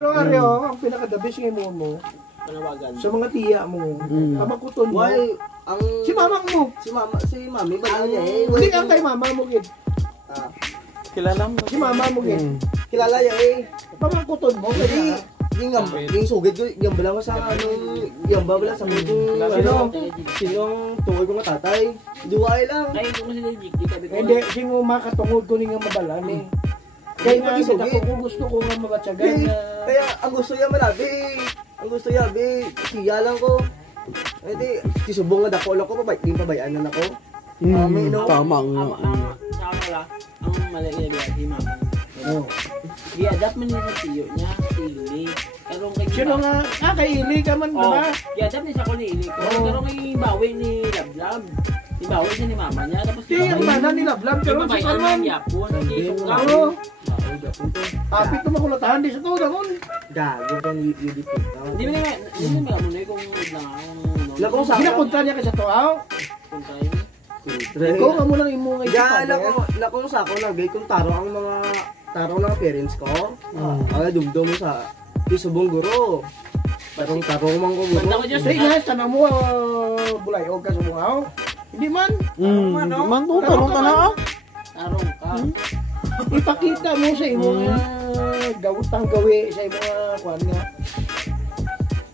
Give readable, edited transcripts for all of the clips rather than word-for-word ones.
Pero Aryo, ang pinaka-the-best ngayon mo, Panawagan. sa mga tiya mo, kamakuton mo. Why, ang... Si mamang mo. Si mami, ba niya eh? Hindi ang kay mama mo, gid. Kilala mo. Si mama mo, gid. Kilala niya eh. Pamakuton mo, kaya. Yung sugid ko, yung bala ko sa anong, yung babala sa mga sino ang tungkol ko nga tatay. Duway lang. Ay, kung sila Jik, di tabi ko. Hindi, sino makatungod ko nga madalan eh. Kaya nga, kung gusto ko nga mabatsagan na... Kaya ang gusto niya malabi. Ang gusto niya, siya lang ko. Eh di, sisubong nga dako lang ko, pabayaan na ako. Tama nga. Sa kanila, ang mali niya si mama. Di adapt man niya sa tiyo niya, si Ili. Karong kay Sino nga? Kay Ili ka man, diba? Di adapt niya sa ko ni Ili ko. Karong kay Bawi ni Lablab. Si Bawi siya ni mama niya. Tapos Di, ang mana ni Lablab. Pero si Salman. Yapon, si Sunggaw. Oo. Apit na makulatahan. Di sa to, damon. Gago kang UDP. Hindi mo naman muna kung Lakong sa Ginapunta niya kasi to, ha? punta yun. Ikaw ka mo lang imo nga Ya, lakong sa ako lagay kung taro ang mga ng parents ko. Dumdum mo sa isubong guro. Tarong mang ko guro. Banda ko Diyos. Say guys, tanong mo bulay o ka sa bungaw. Hindi man. Man to, tarong ka na ah. Tarong ka. Ipakita mo sa imo nga gawutang gawi sa imo nga kuan nga.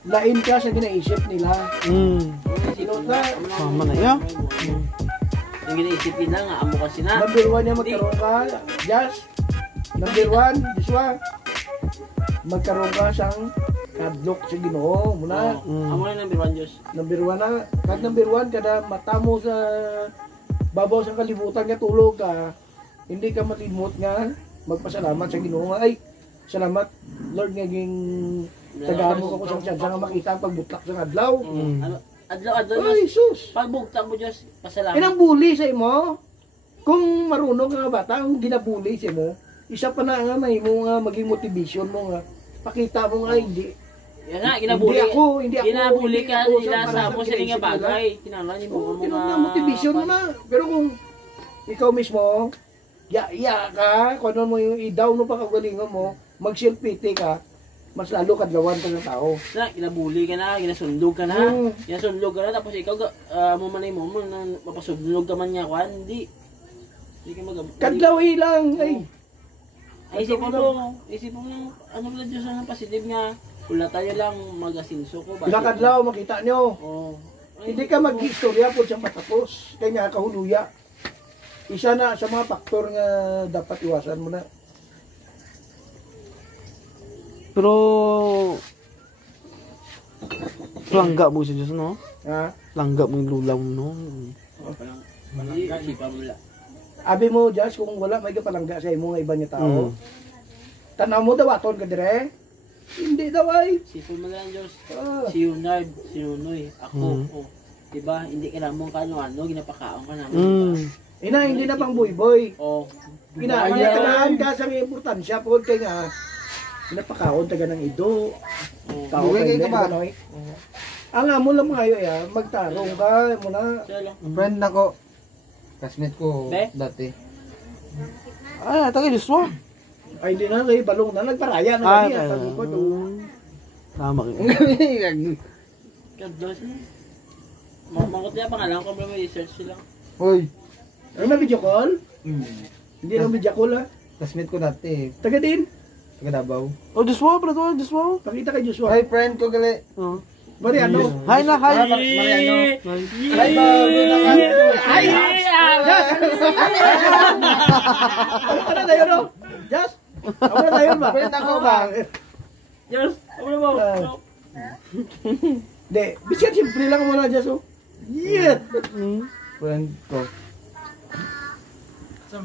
Lain ka sa ginaisip nila. Tama na ya. Yung ginaisip nila nga, amo kasi na. Number 1 niya magkaroon ka. Just. Number 1, Joshua. Magkaroon ka sang kadlok sa Ginoo muna. Amo na number 1 Diyos. Number 1 na. Number 1 kada mata mo sa babaw sa kalibutan nga tulog ka. Hindi ka malimot nga magpasalamat sa Ginoo nga ay salamat Lord nga ging tagaan mo ko sa chance nga makita ang pagbutlak sa adlaw. Adlaw-adlaw Ay sus. pagbugtang mo Diyos, pasalamat. Inang bully sa imo. Kung marunong ka nga bata, ang ginabully sa imo, isa pa na nga may mo nga maging motivation mo nga. Pakita mo nga hindi. Yan na, ginabuli. Hindi ako. Ginabuli ka hindi ako nila para sa mo sa ginaisip nga bagay. Kinala niyo mo Oo, mga na motivation mo na. Pero kung ikaw mismo, ya ka, kung ano mo yung i-down mo pa kagalingan mo, mag-self-pity ka, mas lalo kadlawan ka ng tao. na, ginabuli ka na, ginasundog ka na. Ginasundog ka na, tapos ikaw, mo manay mo, mapasundog ka man niya, kwan, hindi. Hindi ka Kadlawi lang, ay. Ay, isipin mo lang, ano ba Diyos ang positive nga, wala tayo lang mag-asinso ko. Nakadlaw, makita nyo. Oo. Hindi ka mag-istorya po siyang patapos. Kaya nga kahuluya. Isa na sa mga faktor nga dapat iwasan mo na. Pero langga mo si Diyos, no? Ha? Langga mo yung lula mo, no? Hindi, isipan mo lang. Abi mo, Josh, kung wala may kapalangga sa imo nga iba niya tao. Tanaw mo daw aton ka dire? Hindi daw ay. Isipin mo lang Diyos. Si Leonard, si Nunoy, ako, diba? Hindi ka namang ano-ano, ginapakaon ka naman. Ina, hindi na pang boy-boy. Oo. Ginaayahan ka sa importansya po kay nga napakaon taga ng ido. Tao kay ka ba? Ang amo lang ngayon ya, magtarong ka muna. Friend ako. Classmate ko dati. Ay, taga Joshua. Ay hindi na kay balong na nagparaya na niya sa likod. Tama kayo. Kadlos mo. Mangot niya pangalan ko, may research sila. Hoy. Ay na video call? Hindi na video call ha. Classmate ko dati. Taga din. Taga Davao. Oh, Joshua, pala to, Joshua. Pakita kay Joshua. Hi friend ko gali. Mariano. Hi na, hi. Mariano. Hi ba? Hi. Just. Ano na yun? Just. Ano na yun ba? Friend ako ba? Diyos, ano mo? Hindi. Bisyan simple lang muna, Just. Yeah. Friend ko. Sa